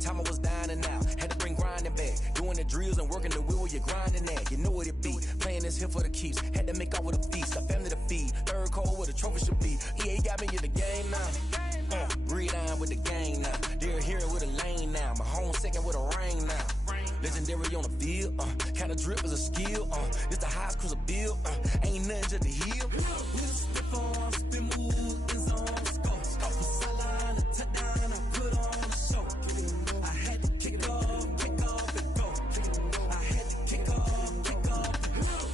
Time I was dying and out, had to bring grinding back. Doing the drills and working the wheel where you're grinding at. You know what it be, playing this here for the keeps. Had to make off with a feast, a family to feed. Third cold where the trophy should be. EA got me in the game now. Breathe down with the gang now. They're here with a lane now. My home second with a rain now. Legendary on the field, kinda drip is a skill. This the highest cruiser bill, ain't nothing just to heal. We just spit on, spin move, in zone, scope the sideline, a touchdown, I put on a show. I had to kick off, and go. I had to kick off,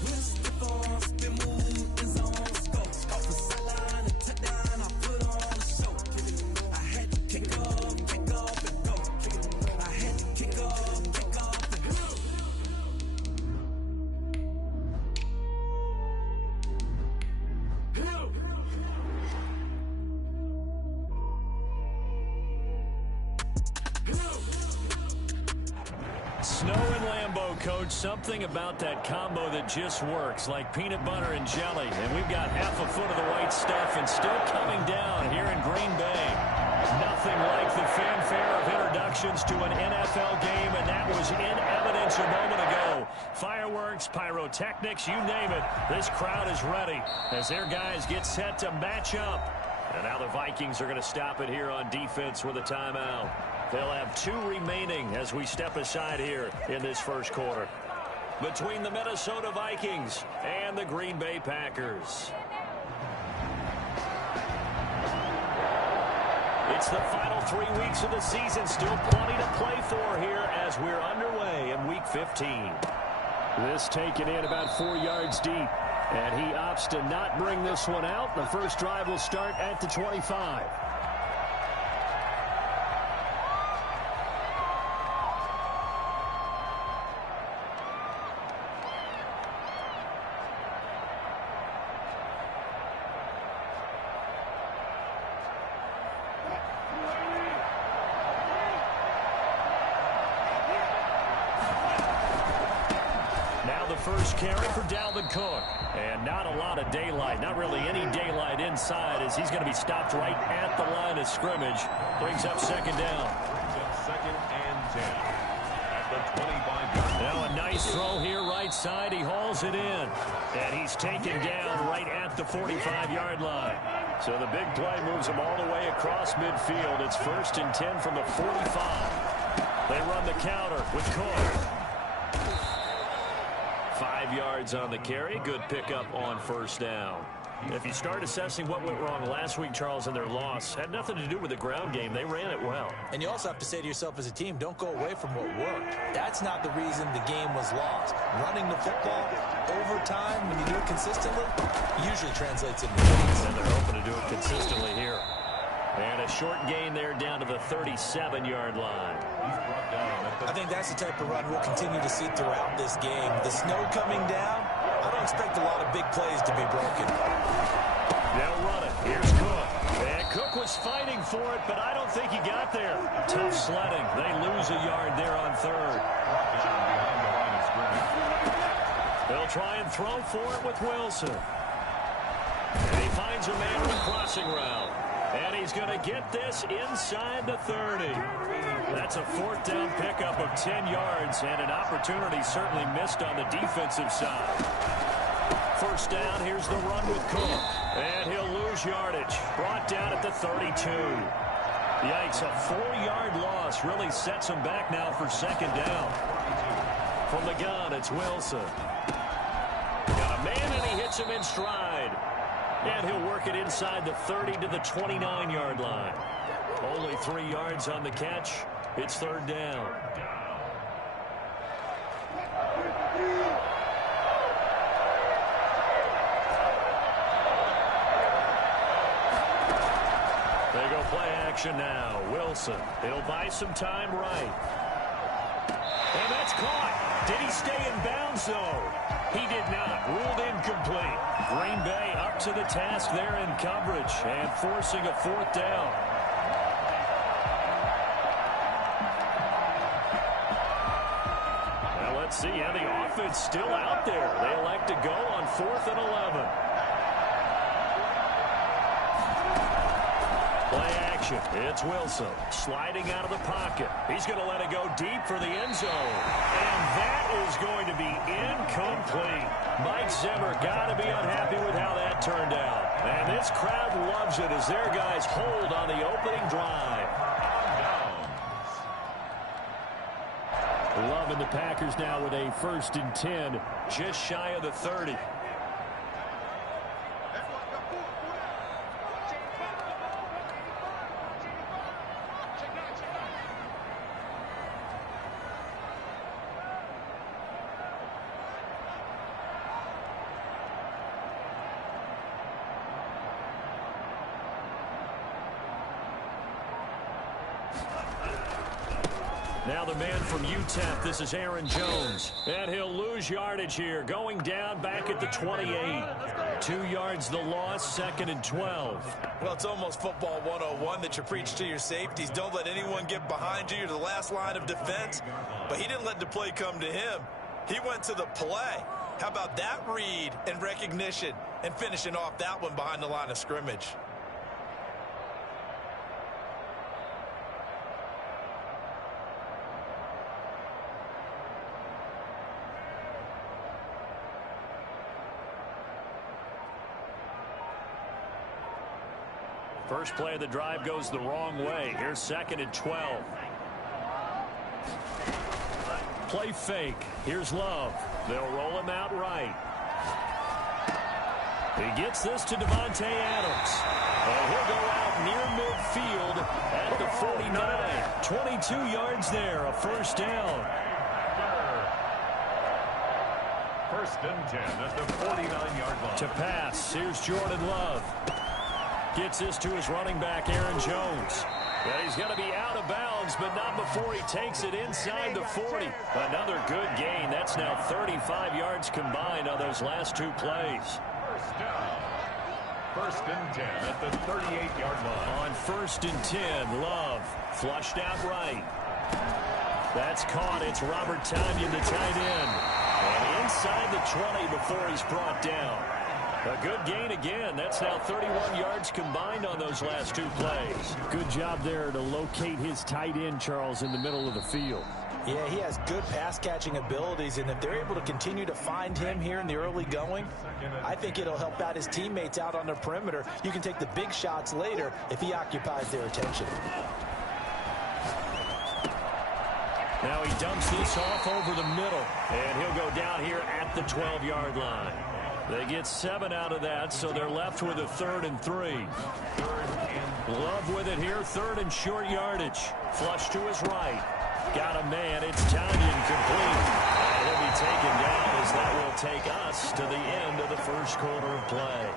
we just spit on, spin move, in zone, scope the sideline, a touchdown, I put on a show. I had to kick off, and go. I had to kick off. Snow and Lambeau, Coach. Something about that combo that just works, like peanut butter and jelly. And we've got half a foot of the white stuff and still coming down here in Green Bay. Nothing like the fanfare of introductions to an NFL game, and that was in evidence a moment ago. Fireworks, pyrotechnics, you name it. This crowd is ready as their guys get set to match up. And now the Vikings are going to stop it here on defense with a timeout. They'll have 2 remaining as we step aside here in this first quarter. Between the Minnesota Vikings and the Green Bay Packers. It's the final 3 weeks of the season. Still plenty to play for here as we're underway in Week 15. This taken in about 4 yards deep. And he opts to not bring this one out. The first drive will start at the 25. First carry for Dalvin Cook. And not a lot of daylight. Not really any daylight inside as he's going to be stopped right at the line of scrimmage. Brings up second down. Second and 10 at the 25-yard line. Now a nice throw here right side. He hauls it in. And he's taken down right at the 45-yard line. So the big play moves him all the way across midfield. It's first and 10 from the 45. They run the counter with Cook. 5 yards on the carry. Good pickup on first down. If you start assessing what went wrong last week, Charles, in their loss, had nothing to do with the ground game. They ran it well. And you also have to say to yourself as a team, don't go away from what worked. That's not the reason the game was lost. Running the football over time, when you do it consistently, usually translates into wins. And they're hoping to do it consistently here. And a short gain there down to the 37-yard line. I think that's the type of run we'll continue to see throughout this game. The snow coming down, I don't expect a lot of big plays to be broken. They'll run it. Here's Cook. And Cook was fighting for it, but I don't think he got there. Tough sledding. They lose a yard there on third. They'll try and throw for it with Wilson. And he finds a man on the crossing route. And he's going to get this inside the 30. That's a fourth down pickup of 10 yards and an opportunity certainly missed on the defensive side. First down, here's the run with Cook. And he'll lose yardage. Brought down at the 32. Yikes, a 4-yard loss really sets him back now for second down. From the gun, it's Wilson. Got a man and he hits him in stride. And he'll work it inside the 30 to the 29-yard line. Only 3 yards on the catch. It's third down. They go play action now. Wilson. He'll buy some time right. And that's caught. Did he stay in bounds, though? He did not. Ruled incomplete. Green Bay up to the task there in coverage and forcing a fourth down. Well, let's see. Yeah, the offense still out there. They elect to go on 4th and 11. Play action. It's Wilson sliding out of the pocket. He's going to let it go deep for the end zone. And that is going to be incomplete. Mike Zimmer got to be unhappy with how that turned out. And this crowd loves it as their guys hold on the opening drive. Loving the Packers now with a 1st and 10, just shy of the 30. Now the man from UTEP, this is Aaron Jones. And he'll lose yardage here, going down back at the 28. 2 yards the loss, 2nd and 12. Well, it's almost football 101 that you preach to your safeties. Don't let anyone get behind you. You're the last line of defense. But he didn't let the play come to him. He went to the play. How about that read and recognition and finishing off that one behind the line of scrimmage? First play of the drive goes the wrong way. Here's 2nd and 12. Play fake. Here's Love. They'll roll him out right. He gets this to Devontae Adams. And he'll go out near midfield at the 49. 22 yards there, a 1st down. 1st and 10 at the 49-yard line. To pass, here's Jordan Love. Gets this to his running back, Aaron Jones. But he's going to be out of bounds, but not before he takes it inside the 40. Another good gain. That's now 35 yards combined on those last 2 plays. 1st down. 1st and 10 at the 38-yard line. On 1st and 10, Love flushed out right. That's caught. It's Robert Tonyan, the tight end. And inside the 20 before he's brought down. A good gain again. That's now 31 yards combined on those last 2 plays. Good job there to locate his tight end, Charles, in the middle of the field. Yeah, he has good pass-catching abilities, and if they're able to continue to find him here in the early going, I think it'll help out his teammates out on the perimeter. You can take the big shots later if he occupies their attention. Now he dumps this off over the middle, and he'll go down here at the 12-yard line. They get 7 out of that, so they're left with a 3rd and 3. Love with it here, 3rd and short yardage. Flush to his right. Got a man. It's Tonyan complete. And he'll be taken down as that will take us to the end of the 1st quarter of play.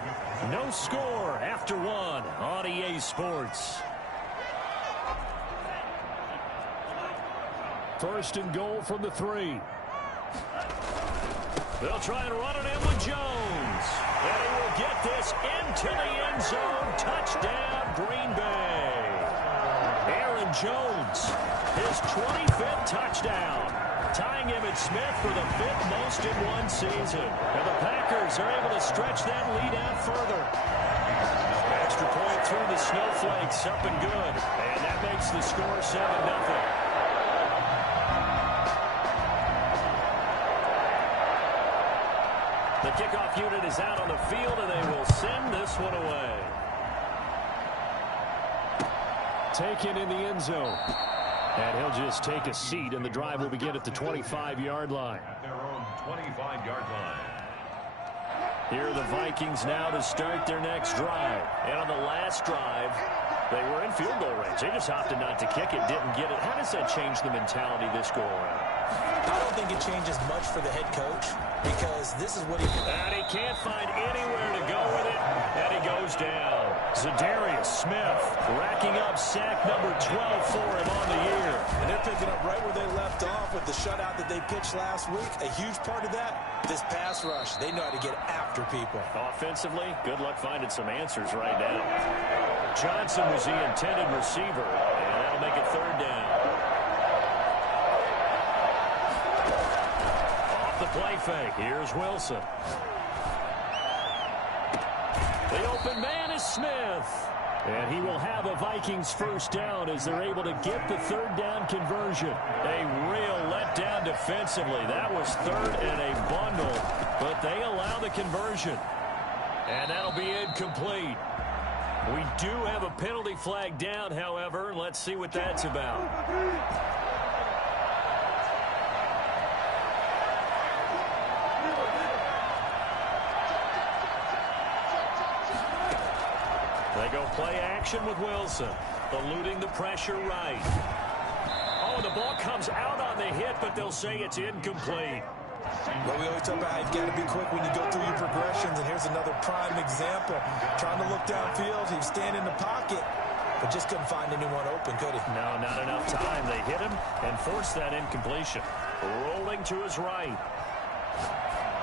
No score after 1 on EA Sports. 1st and goal from the 3. They'll try and run it in with Jones. And he will get this into the end zone. Touchdown, Green Bay. Aaron Jones, his 25th touchdown. Tying Emmitt Smith for the 5th most in 1 season. And the Packers are able to stretch that lead out further. Extra point through the snowflakes, up and good. And that makes the score 7-0. The kickoff unit is out on the field, and they will send this one away. Taken in the end zone. And he'll just take a seat, and the drive will begin at the 25-yard line. At their own 25-yard line. Here are the Vikings now to start their next drive. And on the last drive, they were in field goal range. They just opted not to kick it, didn't get it. How does that change the mentality this go around? I don't think it changes much for the head coach because this is what he... And he can't find anywhere to go with it, and he goes down. Zadarius Smith racking up sack number 12 for him on the year. And they're picking up right where they left off with the shutout that they pitched last week. A huge part of that, this pass rush. They know how to get after people. Offensively, good luck finding some answers right now. Johnson was the intended receiver, and that'll make it third down. Off the play fake, here's Wilson. The open man is Smith. And he will have a Vikings first down as they're able to get the third down conversion. A real letdown defensively. That was third and a bundle, but they allow the conversion. And that'll be incomplete. We do have a penalty flag down, however. Let's see what that's about. They go play action with Wilson, eluding the pressure right. Oh, the ball comes out on the hit, but they'll say it's incomplete. Well, we always talk about how you've got to be quick when you go through your progressions, and here's another prime example. Trying to look downfield, he was standing in the pocket, but just couldn't find anyone open, could he? No, not enough time. They hit him and forced that incompletion. Rolling to his right.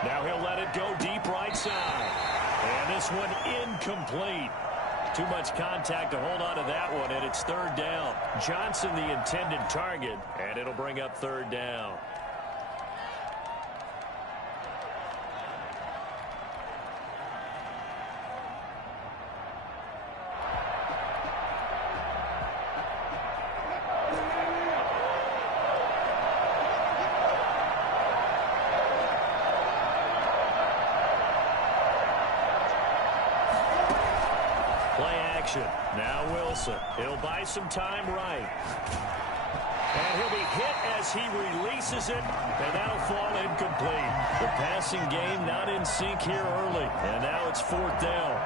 Now he'll let it go deep right side. And this one incomplete. Too much contact to hold on to that one, and it's third down. Johnson the intended target, and it'll bring up third down. Now Wilson. He'll buy some time right. And he'll be hit as he releases it, and that'll fall incomplete. The passing game not in sync here early, and now it's fourth down.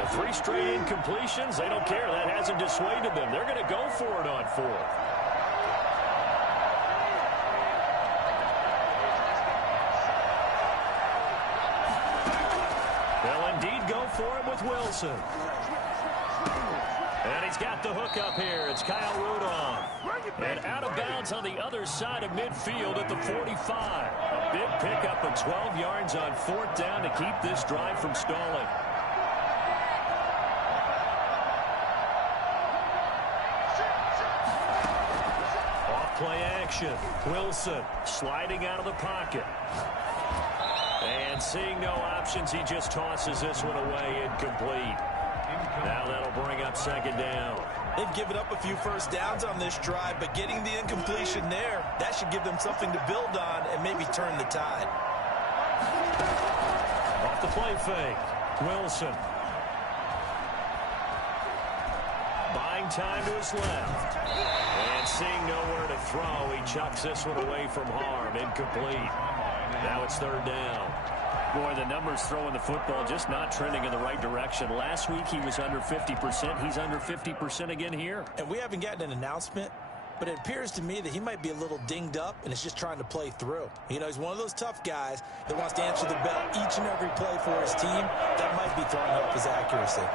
The three straight incompletions, they don't care. That hasn't dissuaded them. They're going to go for it on fourth. For him with Wilson. And he's got the hook up here. It's Kyle Rudolph. And out of bounds on the other side of midfield at the 45. A big pickup of 12 yards on fourth down to keep this drive from stalling. Off play action. Wilson sliding out of the pocket. And seeing no options, he just tosses this one away, incomplete. Now that'll bring up second down. They've given up a few first downs on this drive, but getting the incompletion there, that should give them something to build on and maybe turn the tide. Off the play fake, Wilson. Buying time to his left. And seeing nowhere to throw, he chucks this one away from harm, incomplete. Now it's third down. Boy, the numbers throwing the football just not trending in the right direction. Last week he was under 50%. He's under 50% again here. And we haven't gotten an announcement, but it appears to me that he might be a little dinged up and is just trying to play through. You know, he's one of those tough guys that wants to answer the bell each and every play for his team. That might be throwing off his accuracy.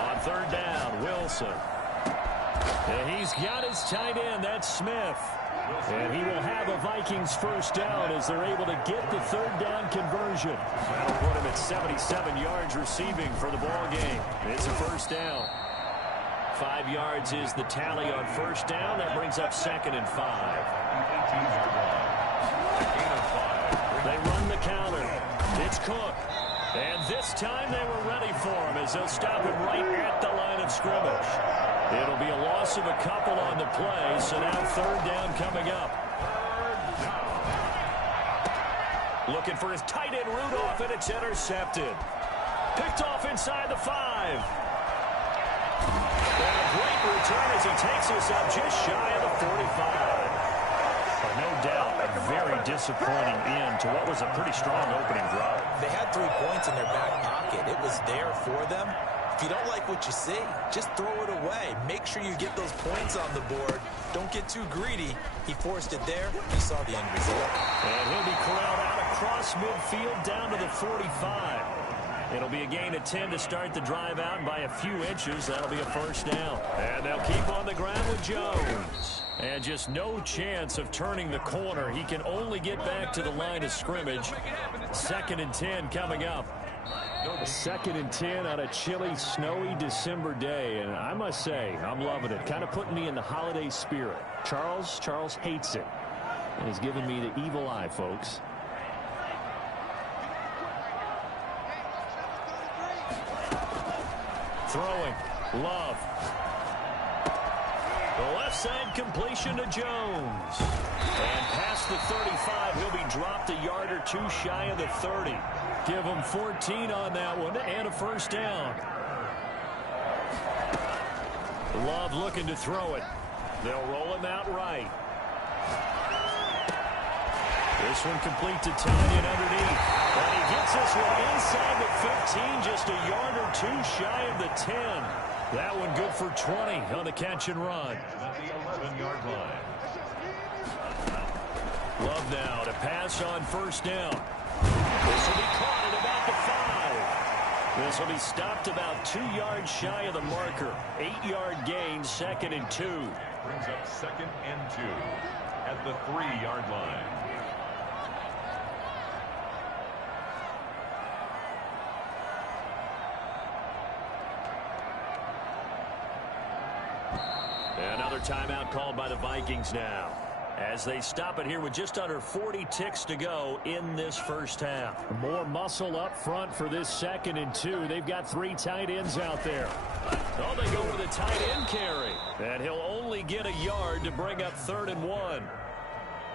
On third down, Wilson. And he's got his tight end. That's Smith. And he will have a Vikings first down as they're able to get the third down conversion. That'll put him at 77 yards receiving for the ball game. It's a first down. 5 yards is the tally on first down. That brings up second and 5. They run the counter. It's Cook. And this time they were ready for him as they'll stop him right at the line of scrimmage. It'll be a loss of a couple on the play, so now third down coming up. Looking for his tight end Rudolph, and it's intercepted. Picked off inside the 5. And a great return as he takes us up just shy of the 45. No doubt, a very disappointing end to what was a pretty strong opening drive. They had 3 points in their back pocket. It was there for them. If you don't like what you see, just throw it away. Make sure you get those points on the board. Don't get too greedy. He forced it there. He saw the end result. And he'll be corralled out across midfield down to the 45. It'll be a gain of 10 to start the drive out by a few inches. That'll be a first down. And they'll keep on the ground with Jones. And just no chance of turning the corner. He can only get back to the line of scrimmage. 2nd and 10 coming up. 2nd and 10 on a chilly, snowy December day. And I must say, I'm loving it. Kind of putting me in the holiday spirit. Charles hates it. And he's giving me the evil eye, folks. Throwing. Love. The left side completion to Jones. And past the 35, he'll be dropped a yard or 2 shy of the 30. Give him 14 on that one and a first down. Love looking to throw it. They'll roll him out right. This one complete to Tanya underneath. And he gets this one inside the 15, just a yard or 2 shy of the 10. That one good for 20 on the catch and run. At the 11-yard line. Love now to pass on first down. This will be caught at about the 5. This will be stopped about 2 yards shy of the marker. 8-yard gain, 2nd and 2. Brings up 2nd and 2 at the 3-yard line. Another timeout called by the Vikings now, as they stop it here with just under 40 ticks to go in this first half. More muscle up front for this 2nd and 2. They've got 3 tight ends out there. Oh, they go with a tight end carry. And he'll only get a yard to bring up 3rd and 1.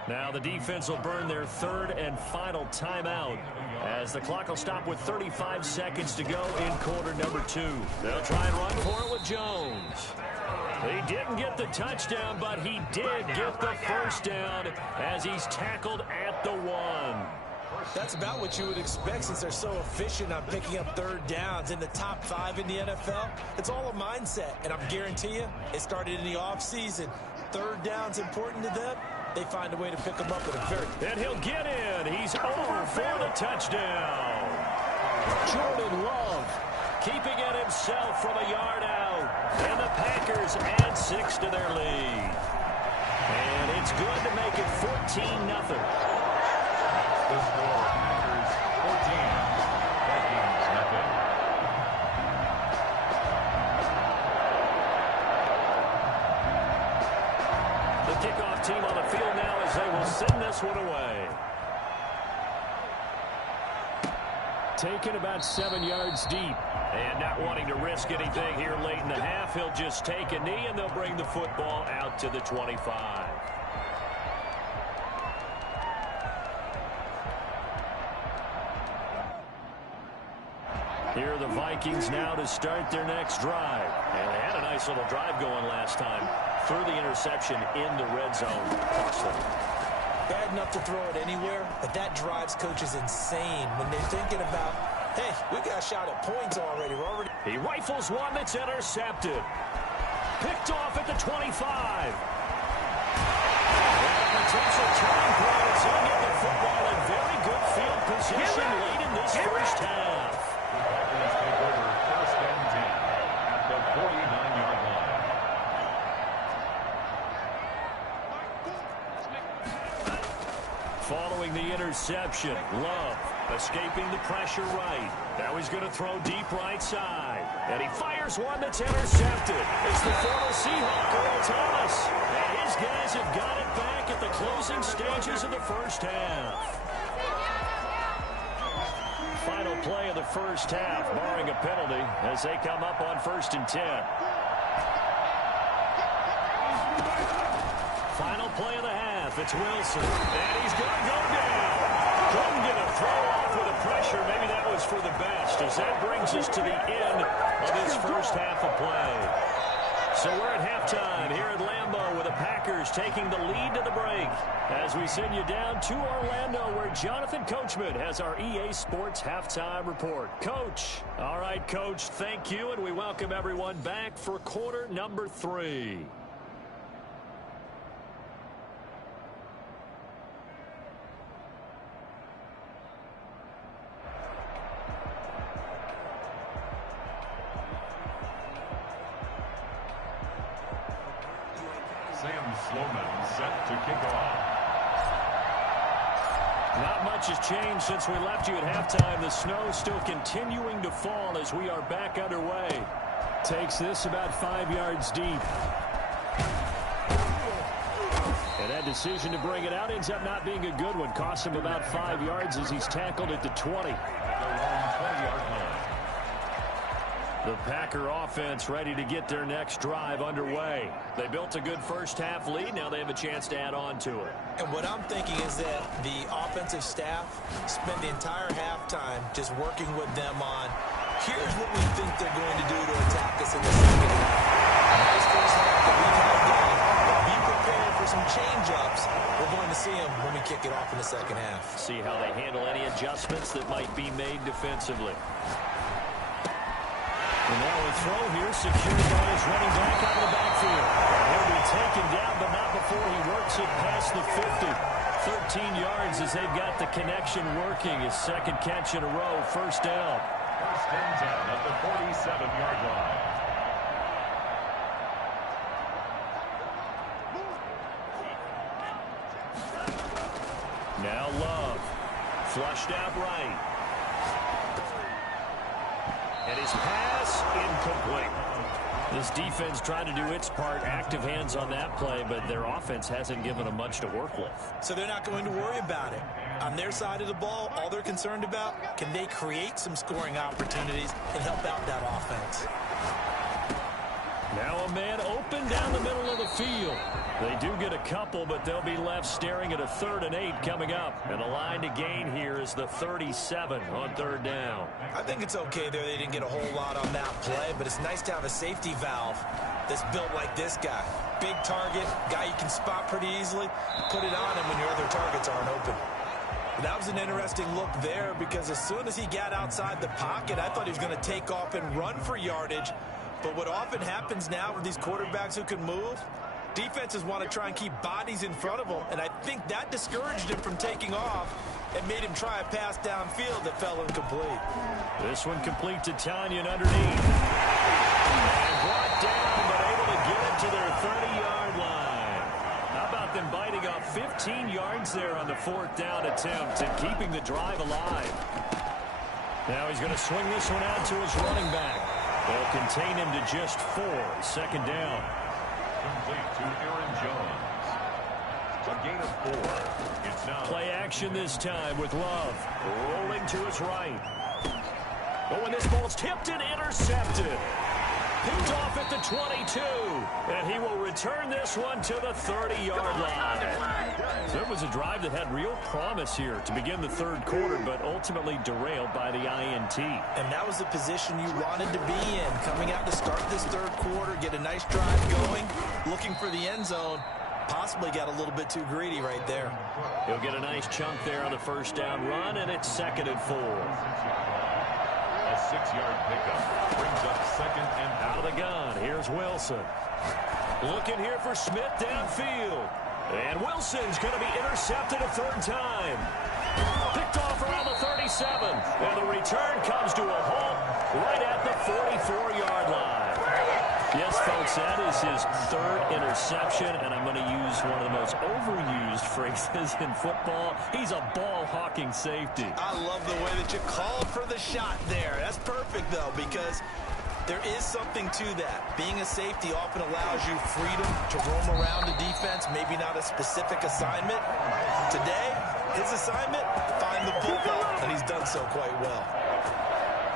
Now the defense will burn their 3rd and final timeout, as the clock will stop with 35 seconds to go in quarter number 2. They'll try and run for it with Jones. He didn't get the touchdown, but he did get the first down as he's tackled at the 1. That's about what you would expect, since they're so efficient on picking up 3rd downs in the top 5 in the NFL. It's all a mindset, and I'm guarantee you it started in the offseason. 3rd down's important to them. They find a way to pick them up at a very... And he'll get in. He's over for the touchdown. Jordan Love keeping it himself from a yard out. And the Packers add 6 to their lead. And it's good to make it 14-0. The score, Packers 14, Vikings nothing. The kickoff team on the field now as they will send this one away. Taken about 7 yards deep. And not wanting to risk anything here late in the half, he'll just take a knee and they'll bring the football out to the 25. Here are the Vikings now to start their next drive. And they had a nice little drive going last time. Threw the interception in the red zone. Cost them. Bad enough to throw it anywhere, but that drives coaches insane when they're thinking about, hey, we got a shot at points already. He rifles one that's intercepted. Picked off at the 25. And a potential turning point as he'll get the football in very good field position late in this first half. Vikings take over 1st and 10 at the 49-yard line. Following the interception, Love escaping the pressure right. Now he's going to throw deep right side. And he fires one that's intercepted. It's the former Seahawk, Earl Thomas. And his guys have got it back at the closing stages of the first half. Final play of the first half, barring a penalty, as they come up on 1st and 10. Final play of the half, it's Wilson. And he's going to go down. Couldn't get a throw off with the pressure. Maybe that was for the best, as that brings us to the end of this first half of play. So we're at halftime here at Lambeau with the Packers Avengers taking the lead to the break as we send you down to Orlando, where Jonathan Coachman has our EA Sports halftime report. Coach. All right, Coach, thank you, and we welcome everyone back for quarter number 3. Sam Sloman set to kick off. Not much has changed since we left you at halftime. The snow still continuing to fall as we are back underway. Takes this about 5 yards deep. And that decision to bring it out ends up not being a good one. Costs him about 5 yards as he's tackled at the 20. The long 20-yard line. The Packer offense ready to get their next drive underway. They built a good first half lead. Now they have a chance to add on to it. And what I'm thinking is that the offensive staff spent the entire halftime just working with them on, here's what we think they're going to do to attack us in the second half. Nice first half that we've had going. Be prepared for some change-ups. We're going to see them when we kick it off in the second half. See how they handle any adjustments that might be made defensively. And now a throw here, secured by his running back out of the backfield. He'll be taken down, but not before he works it past the 50. 13 yards as they've got the connection working. His second catch in a row, first down. First and 10 at the 47-yard line. Now Love, flushed out right. And his pass incomplete. This defense trying to do its part. Active hands on that play, but their offense hasn't given them much to work with. So they're not going to worry about it. On their side of the ball, all they're concerned about, can they create some scoring opportunities and help out that offense? Now a man open down the middle of the field. They do get a couple, but they'll be left staring at a 3rd and 8 coming up. And the line to gain here is the 37 on 3rd down. I think it's okay there. They didn't get a whole lot on that play, but it's nice to have a safety valve that's built like this guy. Big target, guy you can spot pretty easily. Put it on him when your other targets aren't open. That was an interesting look there because as soon as he got outside the pocket, I thought he was going to take off and run for yardage. But what often happens now with these quarterbacks who can move, defenses want to try and keep bodies in front of them, and I think that discouraged him from taking off and made him try a pass downfield that fell incomplete. This one complete to Tanyan underneath. And brought down, but able to get it to their 30-yard line. How about them biting off 15 yards there on the 4th down attempt and keeping the drive alive? Now he's going to swing this one out to his running back. They'll contain him to just 4. 2nd down. Complete to Aaron Jones. A gain of 4. It's now Play action this time with Love. Rolling to his right. Oh, and this ball's tipped and intercepted. Picked off at the 22. And he will return this one to the 30-yard line. So it was a drive that had real promise here to begin the 3rd quarter, but ultimately derailed by the INT. And that was the position you wanted to be in. Coming out to start this 3rd quarter, get a nice drive going, looking for the end zone. Possibly got a little bit too greedy right there. He'll get a nice chunk there on the 1st down run, and it's 2nd and 4. a 6-yard pickup. Brings up 2nd and out of the gun. Here's Wilson. Looking here for Smith downfield. And Wilson's going to be intercepted a 3rd time. Picked off around the 37. And the return comes to a halt right at the 44-yard line. Yes, folks, that is his 3rd interception, and I'm going to use one of the most overused phrases in football. He's a ball-hawking safety. I love the way that you called for the shot there. That's perfect, though, because there is something to that. Being a safety often allows you freedom to roam around the defense, maybe not a specific assignment. Today, his assignment, find the football, and he's done so quite well.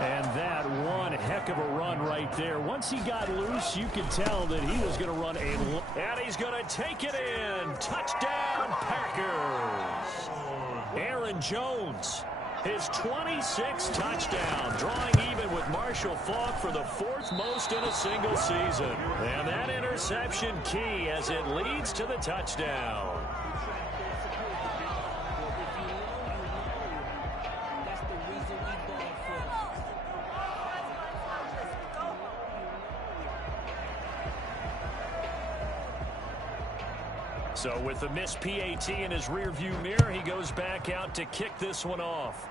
And that one heck of a run right there. Once he got loose, you could tell that he was going to run a... And he's going to take it in. Touchdown, Packers. Aaron Jones his 26th touchdown, drawing even with Marshall Faulk for the 4th most in a single season. And that interception key as it leads to the touchdown. So with the missed PAT in his rearview mirror, he goes back out to kick this one off.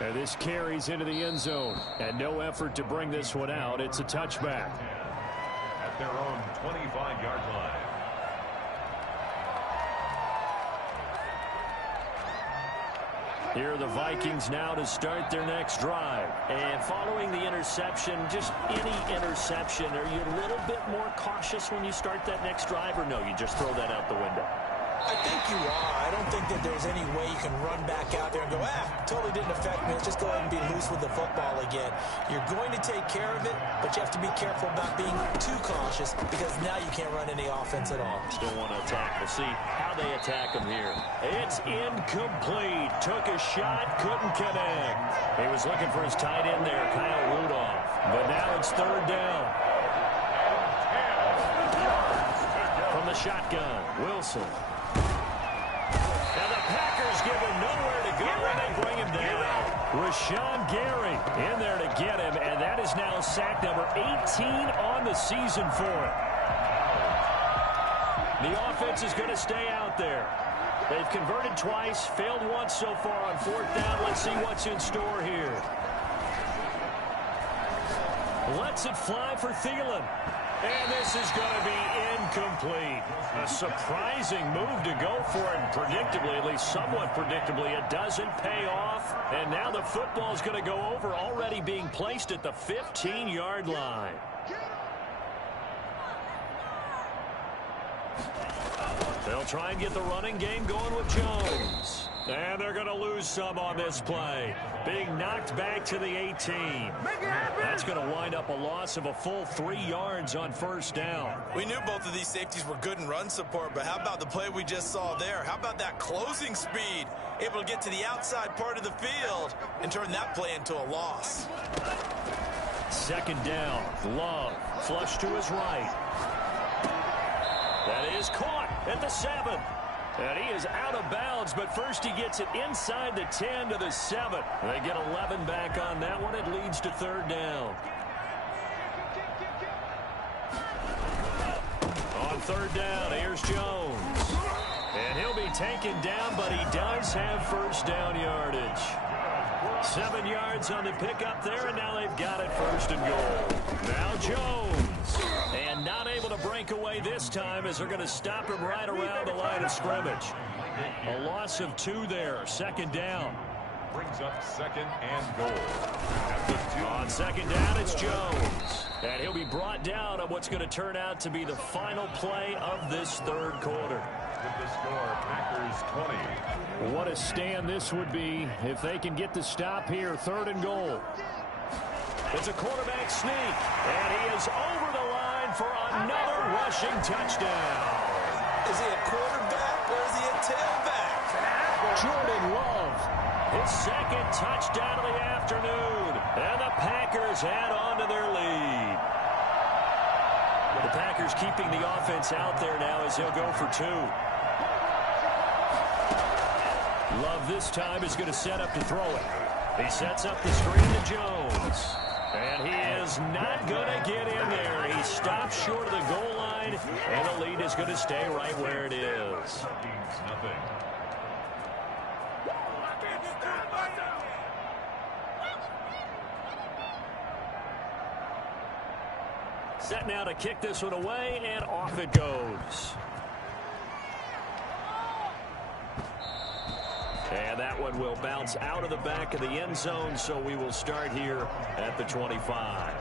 And this carries into the end zone. And no effort to bring this one out. It's a touchback. At their own 25-yard line. Here are the Vikings now to start their next drive. And following the interception, just any interception, are you a little bit more cautious when you start that next drive, or no, you just throw that out the window? I think you are. I don't think that there's any way you can run back out there and go, totally didn't affect me. Let's just go ahead and be loose with the football again. You're going to take care of it, but you have to be careful about being too cautious because now you can't run any offense at all. Still want to attack. We'll see how they attack him here. It's incomplete. Took a shot, couldn't connect. He was looking for his tight end there, Kyle Rudolph. But now it's 3rd down. From the shotgun, Wilson. And the Packers give him nowhere to go, and they bring him down. Rashawn Gary in there to get him, and that is now sack number 18 on the season for him. The offense is going to stay out there. They've converted twice, failed once so far on 4th down. Let's see what's in store here. Lets it fly for Thielen. And this is going to be incomplete. A surprising move to go for it. And predictably, at least somewhat predictably, it doesn't pay off. And now the football is going to go over, already being placed at the 15-yard line. They'll try and get the running game going with Jones. And they're going to lose some on this play. Being knocked back to the 18. That's going to wind up a loss of a full 3 yards on 1st down. We knew both of these safeties were good in run support, but how about the play we just saw there? How about that closing speed? Able to get to the outside part of the field and turn that play into a loss. 2nd down. Love. Flush to his right. That is caught at the 7. And he is out of bounds, but first he gets it inside the 10 to the 7. They get 11 back on that one. It leads to 3rd down. On 3rd down, here's Jones. And he'll be taken down, but he does have 1st down yardage. 7 yards on the pickup there, and now they've got it 1st and goal. Now Jones. And not able to break away this time as they're going to stop him right around the line of scrimmage. A loss of 2 there. 2nd down. Brings up 2nd and goal. On 2nd down, it's Jones. And he'll be brought down on what's going to turn out to be the final play of this 3rd quarter. With the score, Packers 20. What a stand this would be if they can get the stop here. 3rd and goal. It's a quarterback sneak, and he is over the line for another rushing touchdown. Is he a quarterback or is he a tailback? Jordan Love, his 2nd touchdown of the afternoon, and the Packers add on to their lead. The Packers keeping the offense out there now as he'll go for 2. Love this time is going to set up to throw it. He sets up the screen to Jones. And he is not going to get in there. He stops short of the goal line, and the lead is going to stay right where it is. Set now to kick this one away, and off it goes. And that one will bounce out of the back of the end zone, so we will start here at the 25.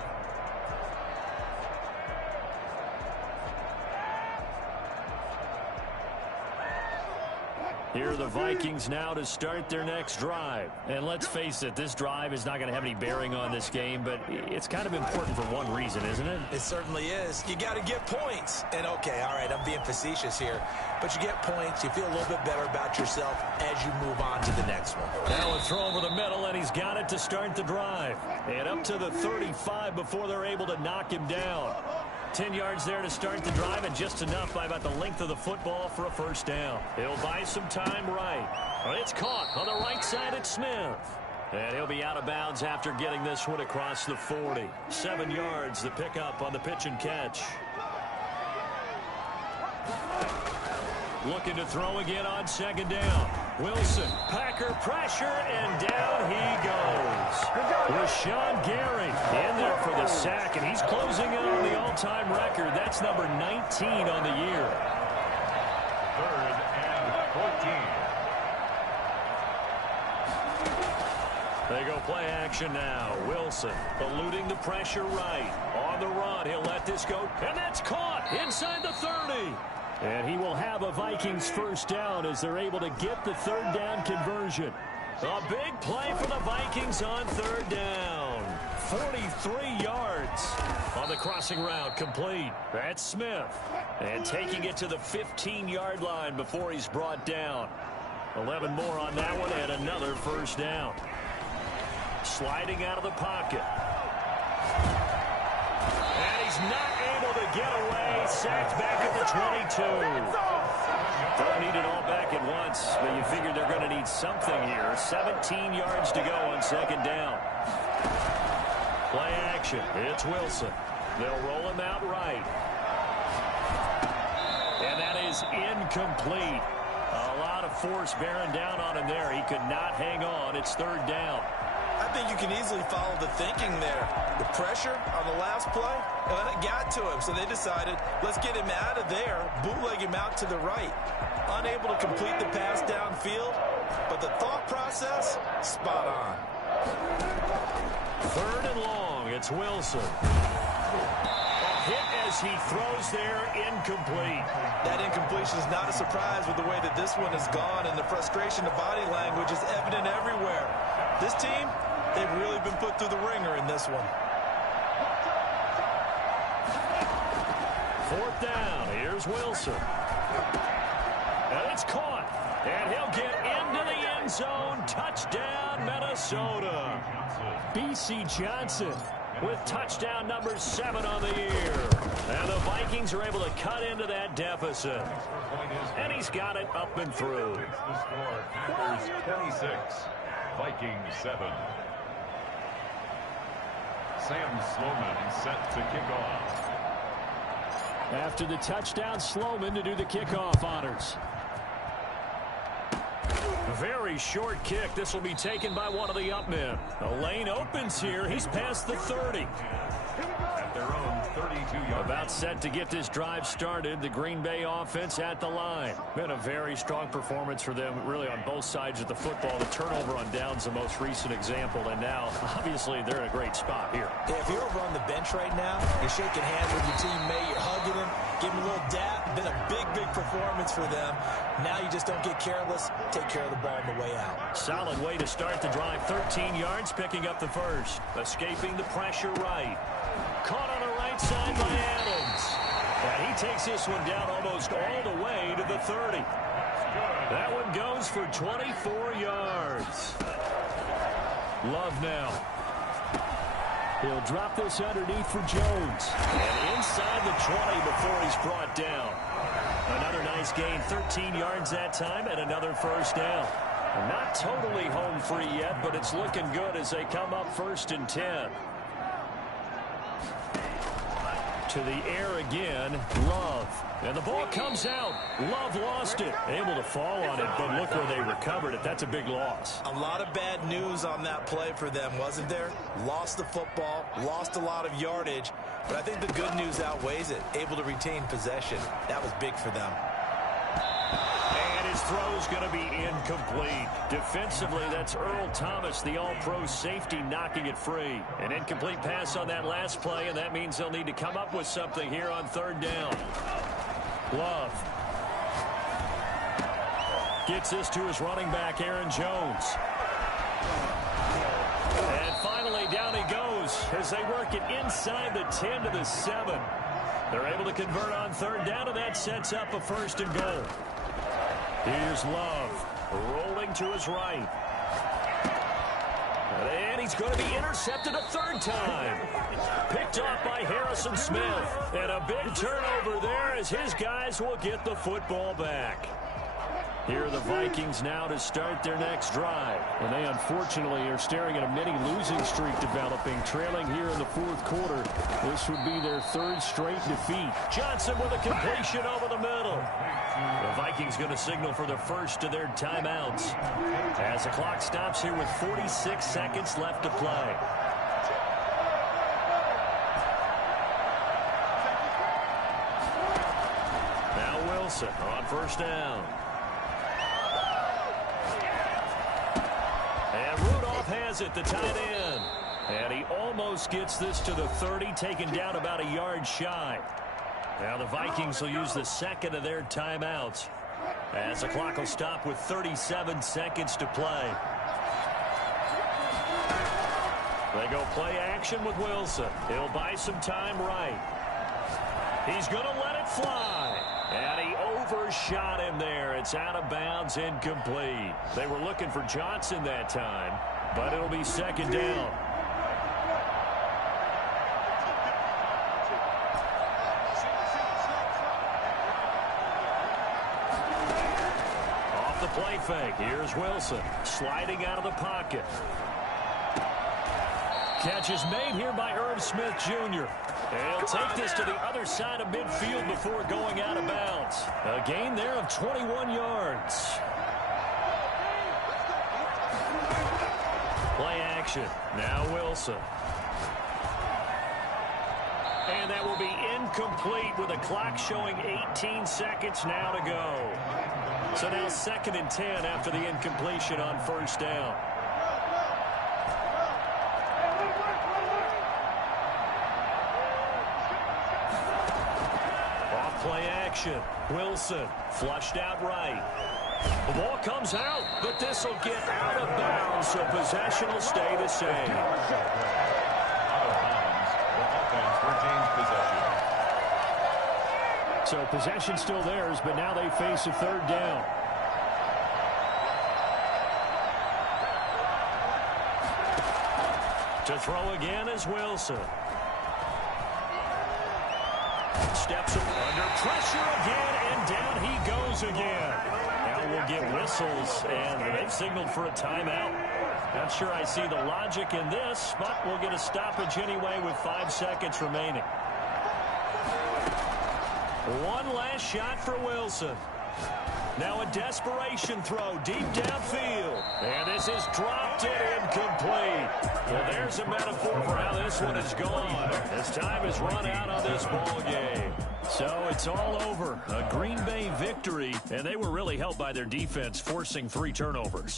Here are the Vikings now to start their next drive. And let's face it, this drive is not going to have any bearing on this game, but it's kind of important for one reason, isn't it? It certainly is. You got to get points. And, okay, all right, I'm being facetious here. But you get points, you feel a little bit better about yourself as you move on to the next one. Now a throw over the middle, and he's got it to start the drive. And up to the 35 before they're able to knock him down. 10 yards there to start the drive, and just enough by about the length of the football for a first down. He'll buy some time right. It's caught on the right side at Smith. And he'll be out of bounds after getting this one across the 40. 7 yards the pickup on the pitch and catch. Looking to throw again on second down. Wilson, Packer pressure, and down he goes. Rashawn Gary in there for the sack, and he's closing in on the all-time record. That's number 19 on the year. 3rd and 14. They go play action now. Wilson eluding the pressure right. On the run, he'll let this go, and that's caught inside the 30. And he will have a Vikings first down as they're able to get the third down conversion. A big play for the Vikings on third down. 43 yards on the crossing route, complete. That's Smith. And taking it to the 15-yard line before he's brought down. 11 more on that one and another first down. Sliding out of the pocket. And he's not able to get away. Sacked back at the 22. Don't need it all back at once, but you figure they're going to need something here. 17 yards to go on second down. Play action. It's Wilson. They'll roll him out right. And that is incomplete. A lot of force bearing down on him there. He could not hang on. It's third down. I think you can easily follow the thinking there. The pressure on the last play, and it got to him. So they decided, let's get him out of there, bootleg him out to the right. Unable to complete the pass downfield, but the thought process, spot on. 3rd and long, it's Wilson. A hit as he throws there, incomplete. That incompletion is not a surprise with the way that this one has gone, and the frustration of body language is evident everywhere. This team, they've really been put through the ringer in this one. 4th down. Here's Wilson. And it's caught. And he'll get into the end zone. Touchdown, Minnesota. B.C. Johnson with touchdown number 7 on the year. And the Vikings are able to cut into that deficit. And he's got it up and through. The score, Packers 26, Vikings 7. Sam Sloman set to kick off. After the touchdown, Sloman to do the kickoff honors. Very short kick. This will be taken by one of the up men. The lane opens here. He's past the 30. At their own 32-yard. About set to get this drive started. The Green Bay offense at the line. Been a very strong performance for them, really, on both sides of the football. The turnover on downs, the most recent example. And now, obviously, they're in a great spot here. Yeah, if you're over on the bench right now, you're shaking hands with your teammate, you're hugging him, giving him a little dap. Been a big, big performance for them. Now you just don't get careless. Take care of the ball on the way out. Solid way to start the drive. 13 yards, picking up the first. Escaping the pressure right. Caught on the right side by Adams. And he takes this one down almost all the way to the 30. That one goes for 24 yards. Love now. He'll drop this underneath for Jones. And inside the 20 before he's brought down. Another nice gain, 13 yards that time, and another first down. Not totally home free yet, but it's looking good as they come up 1st and 10. To the air again, Love. And the ball comes out. Love lost it. Able to fall on it, but look where they recovered it. That's a big loss. A lot of bad news on that play for them, wasn't there? Lost the football, lost a lot of yardage, but I think the good news outweighs it. Able to retain possession. That was big for them. And his throw's going to be incomplete. Defensively, that's Earl Thomas, the all-pro safety, knocking it free. An incomplete pass on that last play, and that means they'll need to come up with something here on 3rd down. Love. Gets this to his running back, Aaron Jones. And finally, down he goes as they work it inside the 10 to the 7. They're able to convert on third down, and that sets up a 1st and goal. Here's Love, rolling to his right. And he's going to be intercepted a 3rd time. Picked off by Harrison Smith. And a big turnover there as his guys will get the football back. Here are the Vikings now to start their next drive. And they unfortunately are staring at a mini losing streak developing, trailing here in the 4th quarter. This would be their 3rd straight defeat. Johnson with a completion over the middle. The Vikings going to signal for the first of their timeouts as the clock stops here with 46 seconds left to play. Now Wilson on 1st down. And Rudolph has it, the tight end. And he almost gets this to the 30, taken down about a yard shy. Now the Vikings will use the 2nd of their timeouts as the clock will stop with 37 seconds to play. They go play action with Wilson. He'll buy some time right. He's going to let it fly. And he overshot him there. It's out of bounds, incomplete. They were looking for Johnson that time, but it'll be 2nd down. Off the play fake, here's Wilson sliding out of the pocket. Catch is made here by Irv Smith Jr. He'll take this to the other side of midfield before going out of bounds. A gain there of 21 yards. Play action. Now Wilson. And that will be incomplete with a clock showing 18 seconds now to go. So now 2nd and 10 after the incompletion on 1st down. Play action. Wilson flushed out right. The ball comes out, but this will get out of bounds, so possession will stay the same. Out of bounds. The offense regains possession. So possession still theirs, but now they face a 3rd down. To throw again is Wilson. Steps under pressure again, and down he goes again. Now we'll get whistles, and they've signaled for a timeout. Not sure I see the logic in this, but we'll get a stoppage anyway with 5 seconds remaining. One last shot for Wilson. Now a desperation throw deep downfield. And this is dropped and incomplete. Well, there's a metaphor for how this one is gone. As time has run out on this ball game. So it's all over. A Green Bay victory. And they were really helped by their defense forcing 3 turnovers.